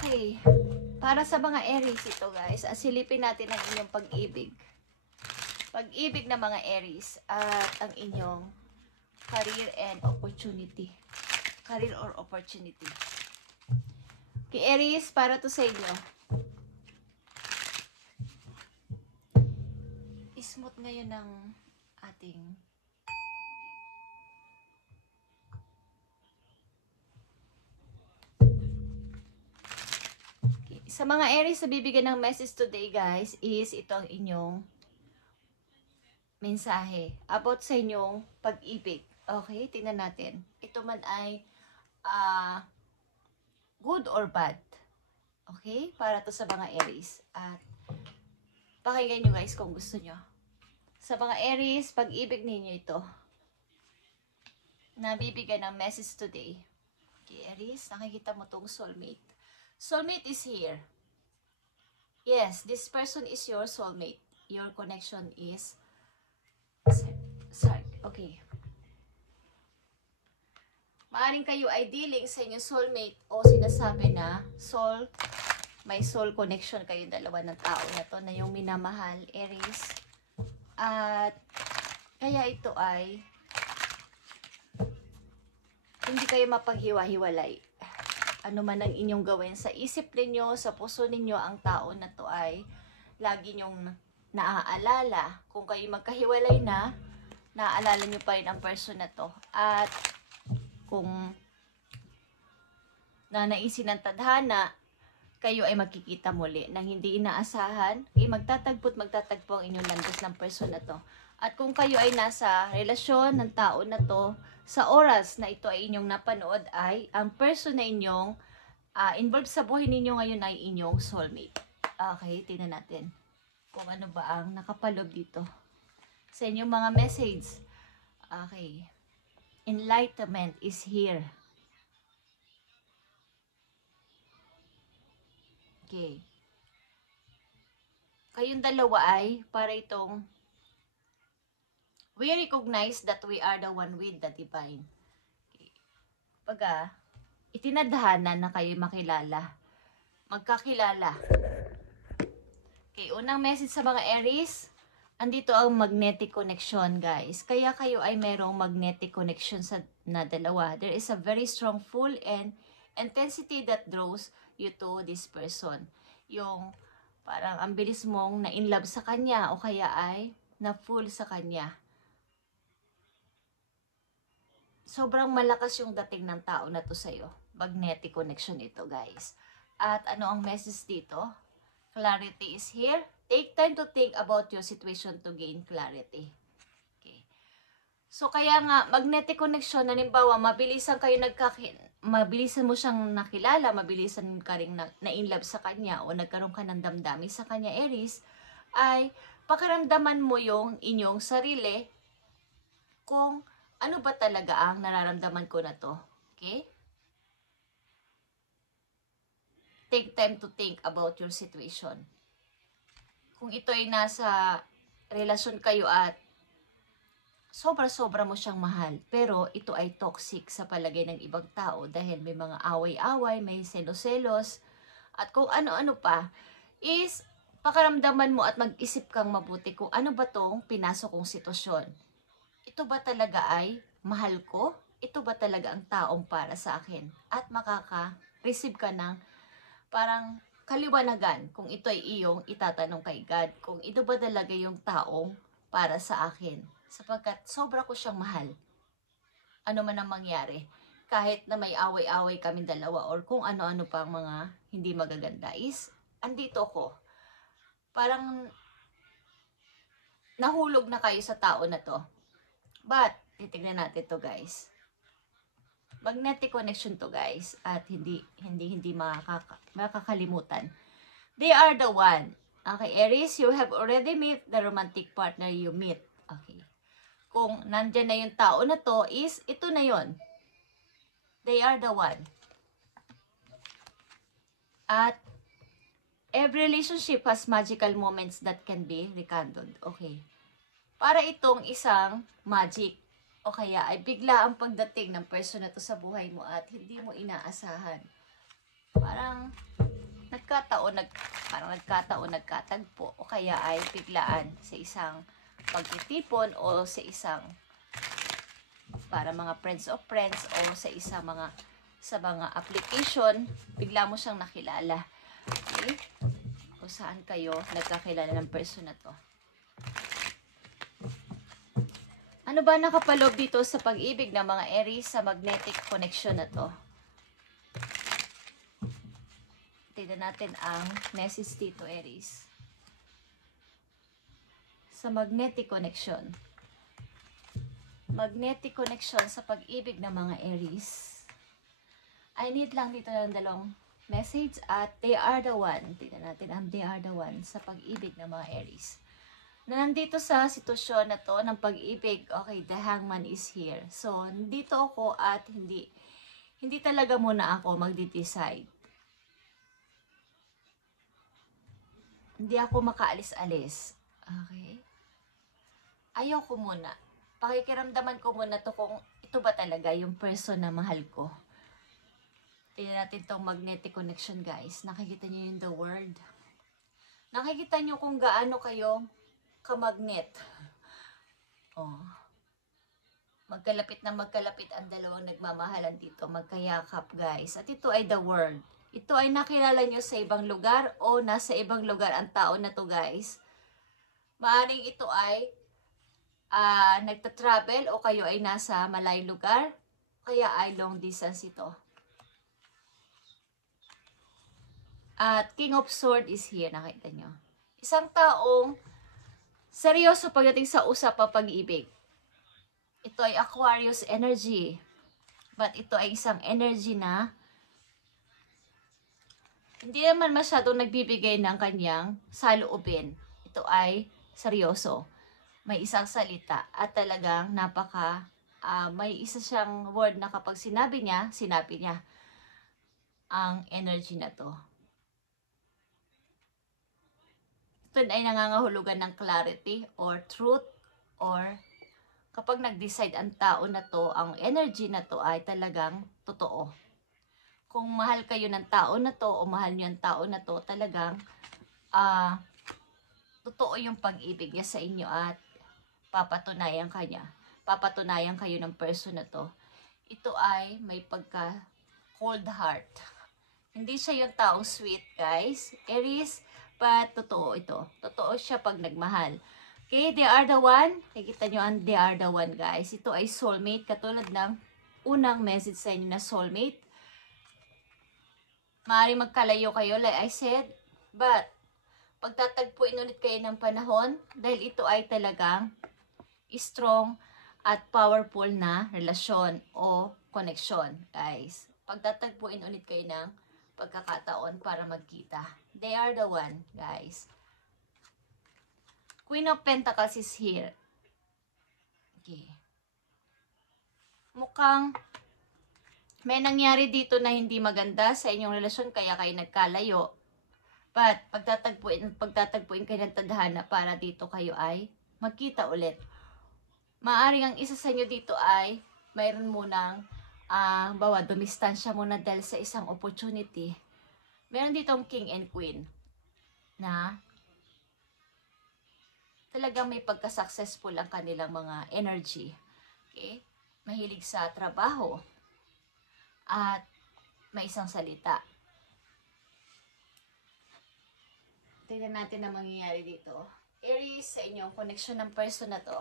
Okay. Para sa mga Aries ito guys, silipin natin ang inyong pag-ibig. Pag-ibig ng mga Aries at ang inyong career and opportunity. Career or opportunity. Okay, Aries, para to sa inyo. Smooth ngayon ng ating sa mga Aries na bibigyan ng message today guys is ito ang inyong mensahe about sa inyong pag-ibig. Okay, tingnan natin. Ito man ay good or bad. Okay, para to sa mga Aries. At pakinggan nyo guys kung gusto nyo. Sa mga Aries, pag-ibig ninyo ito. Nabibigyan ng message today. Okay, Aries, nakikita mo tong soulmate. Soulmate is here. Yes, this person is your soulmate. Your connection is sorry. Okay. Maaring kayo ay dealing sa inyong soulmate o sinasabi na may soul connection kayong dalawa ng tao na to na yung minamahal, Aries. At kaya ito ay hindi kayo mapaghiwa-hiwalay. Ano man ang inyong gawin sa isip ninyo, sa puso ninyo, ang tao na to ay lagi nyong naaalala. Kung kayo magkahiwalay na, naaalala nyo pa rin ang person na to. At kung nanaisin ng tadhana, kayo ay magkikita muli nang hindi inaasahan, magtatagpo ang inyong landas ng person na to. At kung kayo ay nasa relasyon ng tao na to, sa oras na ito ay inyong napanood ay ang person na inyong involved sa buhay ninyo ngayon ay inyong soulmate. Okay, tingnan natin kung ano ba ang nakapalob dito sa inyong mga message. Okay. Enlightenment is here. Okay. Kayong dalawa ay para itong we recognize that we are the one with the divine. Okay. Pagka itinadhana na kayo makilala, magkakilala. Okay, unang message sa mga Aries, andito ang magnetic connection guys. Kaya kayo ay merong magnetic connection na dalawa. There is a very strong pull and intensity that draws you to this person. Yung parang ang bilis mong na-in-love sa kanya o kaya ay na-full sa kanya. Sobrang malakas yung dating ng tao na to sa'yo. Magnetic connection ito guys. At ano ang message dito? Clarity is here. Take time to think about your situation to gain clarity. Okay. So kaya nga, magnetic connection, halimbawa, mabilisan mo siyang nakilala, mabilisan ka rin na-in-love sa kanya o nagkaroon ka ng damdamin sa kanya, Aries, ay pakiramdaman mo yung inyong sarili kung ano ba talaga ang nararamdaman ko na to. Okay? Take time to think about your situation. Kung ito ay nasa relasyon kayo at sobra-sobra mo siyang mahal, pero ito ay toxic sa palagay ng ibang tao dahil may mga away-away, may selos-selos, at kung ano-ano pa, is pakaramdaman mo at mag-isip kang mabuti kung ano ba tong pinasok kong sitwasyon. Ito ba talaga ay mahal ko? Ito ba talaga ang taong para sa akin? At makaka-receive ka ng parang kaliwanagan kung ito ay iyong itatanong kay God. Kung ito ba talaga yung taong para sa akin? Sapagkat sobra ko siyang mahal. Ano man ang mangyari. Kahit na may away-away kami dalawa or kung ano-ano pang mga hindi magaganda is, andito ko. Parang nahulog na kayo sa tao na to. But, titignan natin to guys. Magnetic connection to guys. At hindi makakalimutan. They are the one. Okay, Aries, you have already met the romantic partner you meet. Okay. Kung nandyan na yung tao na to is, ito na yon. They are the one. At every relationship has magical moments that can be rekindled. Okay. Para itong isang magic o kaya ay bigla ang pagdating ng person na to sa buhay mo at hindi mo inaasahan. Parang parang nagkatagpo, o kaya ay biglaan sa isang pagtitipon o sa isang para mga friends of friends o sa mga application, bigla mo siyang nakilala. Okay? Kung saan kayo nagkakilala ng person na to. Ano ba nakapaloob dito sa pag-ibig ng mga Aries sa magnetic connection na to? Tignan natin ang message dito, Aries. Sa magnetic connection. Magnetic connection sa pag-ibig ng mga Aries. I need lang dito ng dalawang message at they are the one. Tignan natin ang they are the one sa pag-ibig ng mga Aries. Na nandito sa sitwasyon na to ng pag-ibig, okay, the hangman is here. So, nandito ako at hindi talaga muna ako magde-decide. Hindi ako makaalis-alis. Okay? Ayaw ko muna. Pakikiramdaman ko muna to kung ito ba talaga yung person na mahal ko. Tingnan natin tong magnetic connection, guys. Nakikita niyo yung the word. Nakikita niyo kung gaano kayo kamagnet. Oh. Magkalapit na magkalapit ang dalawang nagmamahalan dito. Magkayakap, guys. At ito ay the word. Ito ay nakilala nyo sa ibang lugar o nasa ibang lugar ang tao na to, guys. Maaring ito ay nagta-travel o kayo ay nasa malayong lugar. Kaya ay long distance ito. At King of Swords is here. Nakita nyo. Isang taong seryoso pagdating sa usapang pag-ibig. Ito ay Aquarius energy. But ito ay isang energy na hindi naman masyadong nagbibigay ng kanyang saloobin. Ito ay seryoso. May isang salita at talagang may isa siyang word na kapag sinabi niya ang energy na to. Ito ay nangangahulugan ng clarity or truth, or kapag nag-decide ang tao na to, ang energy na to ay talagang totoo. Kung mahal kayo ng tao na to o mahal niyo ang tao na to, talagang totoo yung pag-ibig niya sa inyo at papatunayan kayo ng person na to. Ito ay may pagka cold heart. Hindi siya yung taong sweet, guys. Aries, but totoo ito. Totoo siya pag nagmahal. Okay, they are the one. Nakikita nyo ang they are the one, guys. Ito ay soulmate. Katulad ng unang message sa inyo na soulmate. Maaaring magkalayo kayo, like I said. But, pagtatagpuin ulit kayo ng panahon, dahil ito ay talagang strong at powerful na relasyon o connection, guys. Pagtatagpuin ulit kayo ng pagkakataon para magkita. They are the one, guys. Queen of Pentacles is here. Okay. Mukhang may nangyari dito na hindi maganda sa inyong relasyon kaya kayo nagkalayo. But pagtatagpuin kayo ng tadhana para dito kayo ay magkita ulit. Maaring ang isa sa inyo dito ay mayroon munang dumistansya muna dahil sa isang opportunity. Meron ditong King and Queen na talagang may pagka-successful ang kanilang mga energy. Okay? Mahilig sa trabaho at may isang salita. Tignan natin ang mangyayari dito. Aries, sa inyong connection ng person na to.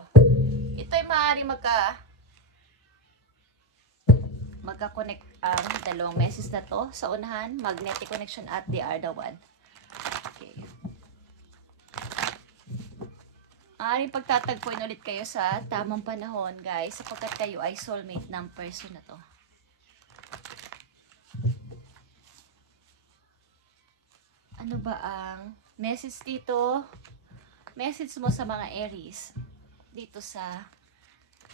Ito ay maaari magka-connect ang dalawang message na to. Sa unahan, magnetic connection at they are the one. Okay. Maaaring pagtatagpuin ulit kayo sa tamang panahon, guys, sapagkat kayo ay soulmate ng person na to. Ano ba ang message dito? Message mo sa mga Aries dito sa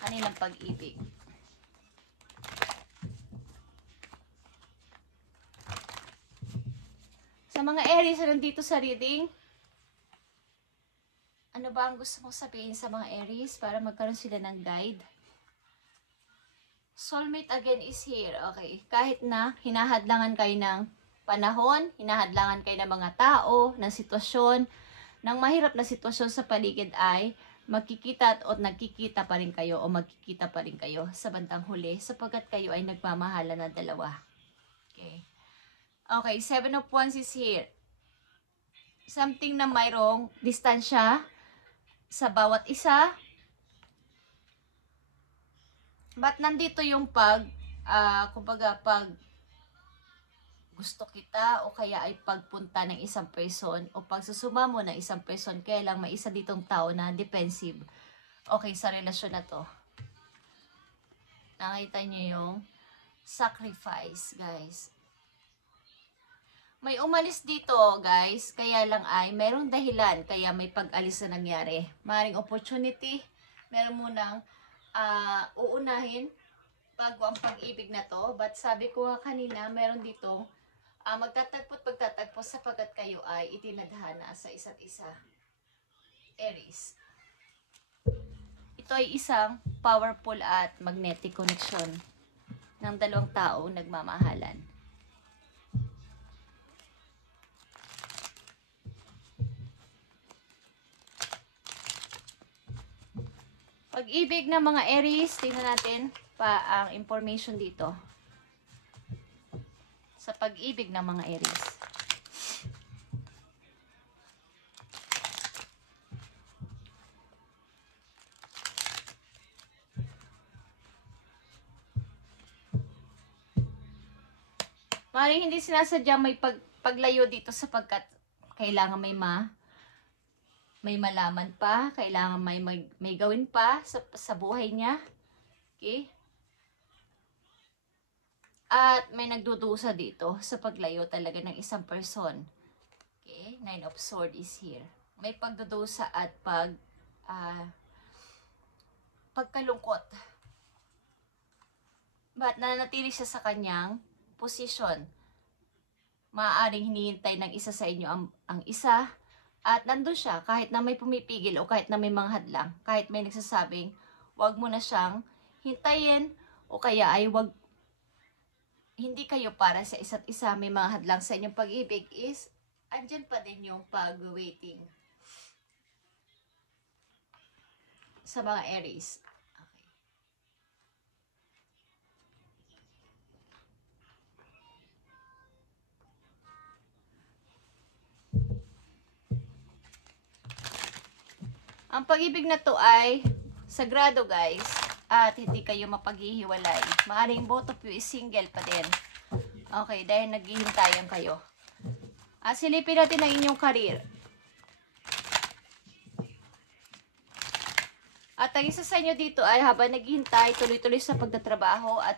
kanilang pag-ibig. Sa mga Aries na nandito sa reading, ano ba ang gusto mong sabihin sa mga Aries para magkaroon sila ng guide? Soulmate again is here. Okay. Kahit na hinahadlangan kayo ng panahon, hinahadlangan kayo ng mga tao, ng sitwasyon, ng mahirap na sitwasyon sa paligid ay magkikita at nagkikita pa rin kayo o magkikita pa rin kayo sa bandang huli sapagkat kayo ay nagmamahala na dalawa. Okay. Okay, 7 of Wands is here. Something na mayroong distansya sa bawat isa. But nandito yung kumbaga pag gusto kita o kaya ay pagpunta ng isang person o pagsusuma mo ng isang person, kaya lang may isa ditong tao na defensive. Okay, sa relasyon na to. Nakita niyo yung sacrifice, guys. May umalis dito, guys, kaya lang ay mayroong dahilan kaya may pag-alis na nangyari. Maring opportunity, meron munang uunahin bago ang pag-ibig na to. But sabi ko nga kanina, meron dito magtatagpo sapagkat kayo ay itinadhana sa isa't isa. Aries. Ito ay isang powerful at magnetic connection ng dalawang tao nagmamahalan. Pag-ibig ng mga Aries, tingnan natin pa ang information dito. Sa pag-ibig ng mga Aries. Maring hindi sinasadya may paglayo dito sapagkat kailangan may malaman pa, kailangan may gawin pa sa buhay niya. Okay? At may nagdudusa dito sa paglayo talaga ng isang person. Okay? 9 of Swords is here. May pagdudusa at pagkalungkot. But nananatili siya sa kanyang posisyon. Maaaring hinihintay ng isa sa inyo ang isa. At nandun siya kahit na may pumipigil o kahit na may mga hadlang. Kahit may nagsasabing, wag mo na siyang hintayin o kaya ay hindi kayo para sa isa't isa, may mga hadlang sa inyong pag-ibig, is andyan pa din yung pag-waiting sa mga Aries. Okay. Ang pag-ibig na to ay sagrado, guys. At hindi kayo mapaghihiwalay. Maaring both of you is single pa din. Okay, dahil naghihintayan kayo. Silipin natin ang inyong career. At ang isa sa inyo dito ay habang naghihintay, tuloy-tuloy sa pagtatrabaho at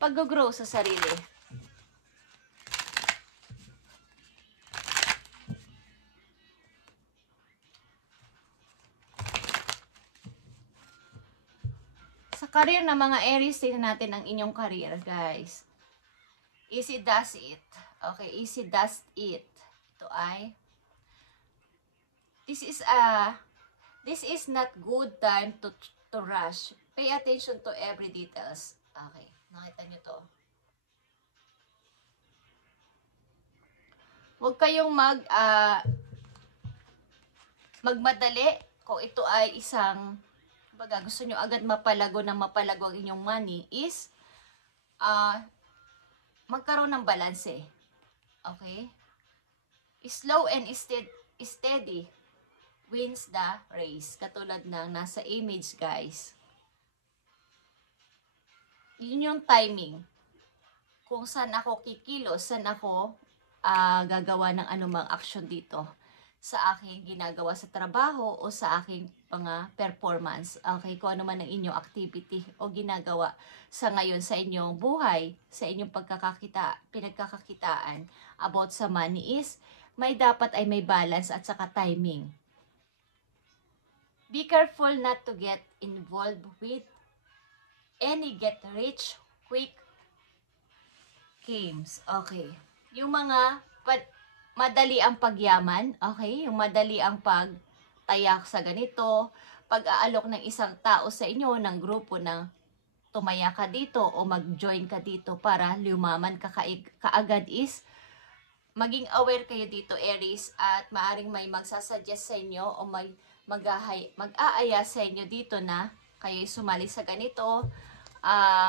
pag-grow sa sarili. Sa career ng mga Aries, tingnan natin ang inyong career, guys. Easy does it. Okay, easy does it. Ito ay, this is not good time to rush. Pay attention to every details. Okay, nakita nyo to. Huwag kayong magmadali kung ito ay isang gusto nyo agad mapalago ang inyong money, is magkaroon ng balanse. Okay? Slow and steady wins the race. Katulad ng nasa image, guys. Yun yung timing. Kung saan ako kikilos, saan ako gagawa ng anumang action dito sa aking ginagawa sa trabaho o sa aking mga performance. Okay, kung ano man ang inyong activity o ginagawa sa ngayon sa inyong buhay, sa inyong pinagkakakitaan about sa money, is dapat ay may balance at saka timing. Be careful not to get involved with any get rich quick schemes. Okay. Yung mga madali ang pagyaman, okay? Yung madali ang pagtayak sa ganito, pag-aalok ng isang tao sa inyo, ng grupo, ng tumaya ka dito o mag-join ka dito para lumaman ka kaagad is maging aware kayo dito, Aries, at maaring may magsasuggest sa inyo o may mag-aaya sa inyo dito na kayo sumali sa ganito,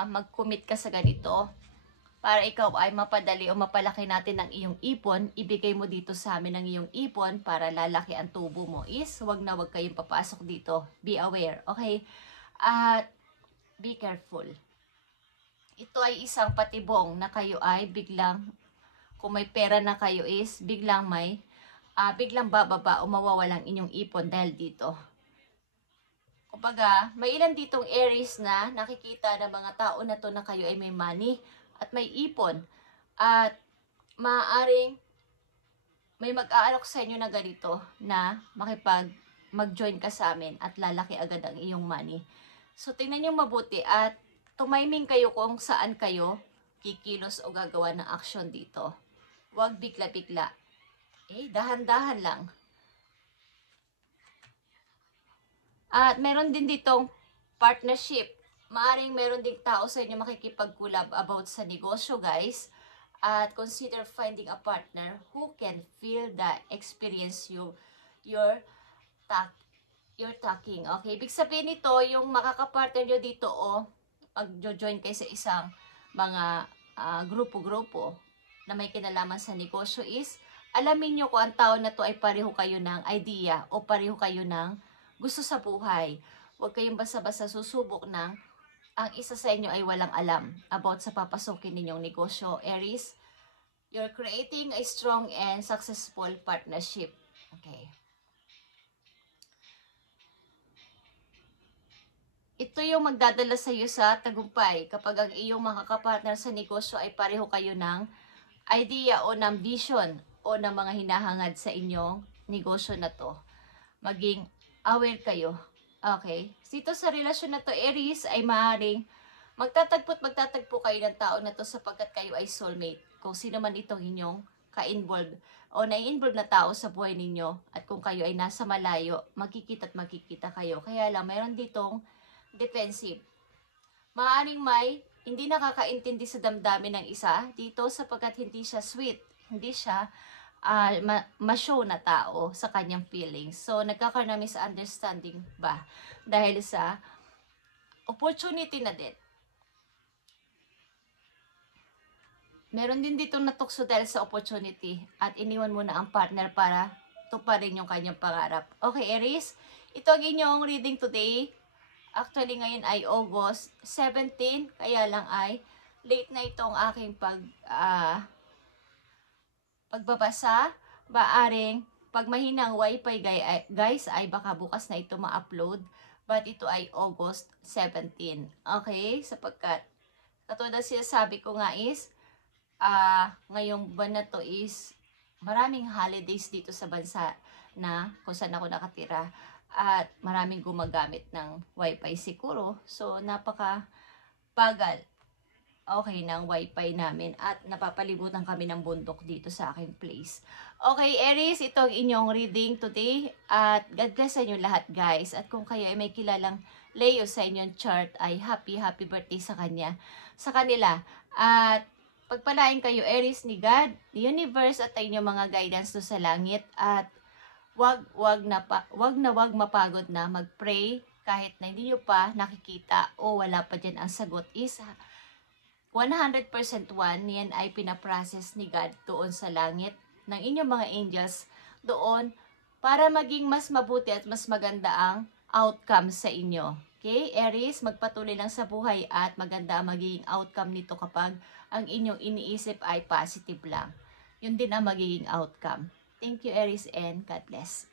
mag-commit ka sa ganito para ikaw ay mapadali o mapalaki natin ang iyong ipon. Ibigay mo dito sa amin ang iyong ipon para lalaki ang tubo mo. Is wag na wag kayong papasok dito. Be aware, okay? At be careful. Ito ay isang patibong na kayo ay biglang, kung may pera na kayo is biglang biglang bababa o mawawalang inyong ipon dahil dito. Kumbaga, may ilan ditong Aries na nakikita ng mga tao na to na kayo ay may money at may ipon. At maaaring may mag-aalok sa inyo na ganito na mag-join ka sa amin at lalaki agad ang iyong money. So, tingnan nyo mabuti at tumiming kayo kung saan kayo kikilos o gagawa ng aksyon dito. Huwag bigla-bigla. Dahan-dahan lang. At meron din ditong partnership. Maaring meron ding tao sa inyo makikipag-collab about sa negosyo, guys. At consider finding a partner who can feel the experience you're talking. Okay? Ibig sabihin nito, yung makakapartner nyo dito o mag-join kayo sa isang mga grupo-grupo na may kinalaman sa negosyo is alamin nyo kung ang tao na to ay pareho kayo ng idea o pareho kayo ng gusto sa buhay. Huwag kayong basta-basta susubok ng ang isa sa inyo ay walang alam about sa papasukin ninyong negosyo. Aries, you're creating a strong and successful partnership. Okay. Ito yung magdadala sa iyo sa tagumpay kapag ang iyong makakapartner sa negosyo ay pareho kayo ng idea o ng vision o ng mga hinahangad sa inyong negosyo na to. Maging aware kayo. Okay? Dito sa relasyon na to, Aries, ay maaaring magtatagpo kayo ng tao na to sapagkat kayo ay soulmate. Kung sino man itong inyong ka-involve o nai-involve na tao sa buhay ninyo at kung kayo ay nasa malayo, magkikita kayo. Kaya lang, mayroon ditong defensive. Maaaring may hindi nakakaintindi sa damdamin ng isa dito sapagkat hindi siya sweet. Hindi siya ma-show na tao sa kanyang feelings. So, nagkakaroon na misunderstanding ba? Dahil sa opportunity na din. Meron din dito natukso dahil sa opportunity at iniwan mo na ang partner para tuparin yung kanyang pangarap. Okay, Aries, ito ang inyong reading today. Actually, ngayon ay August 17, kaya lang ay late na itong aking pagbabasa. Maaring pag mahina ang wifi guys ay baka bukas na ito ma-upload, but ito ay August 17. Okay, sapagkat katulad na sinasabi ko nga is ngayong buwan na to is maraming holidays dito sa bansa na kung saan ako nakatira at maraming gumagamit ng wifi siguro. So napaka bagal ng wifi namin at napapalibutan kami ng bundok dito sa aking place. Okay, Aries, ito ang inyong reading today at God bless sa inyo lahat, guys. At kung kayo ay may kilalang Leo sa inyong chart ay happy birthday sa kanila. At pagpalain kayo, Aries, ni God, the universe at inyong mga guidance do sa langit at wag mapagod na mag-pray kahit na hindi nyo pa nakikita o wala pa dyan ang sagot is 100% yan ay pinaprocess ni God doon sa langit ng inyong mga angels doon para maging mas mabuti at mas maganda ang outcome sa inyo. Okay, Aries, magpatuloy lang sa buhay at maganda ang magiging outcome nito kapag ang inyong iniisip ay positive lang. Yun din ang magiging outcome. Thank you, Aries, and God bless.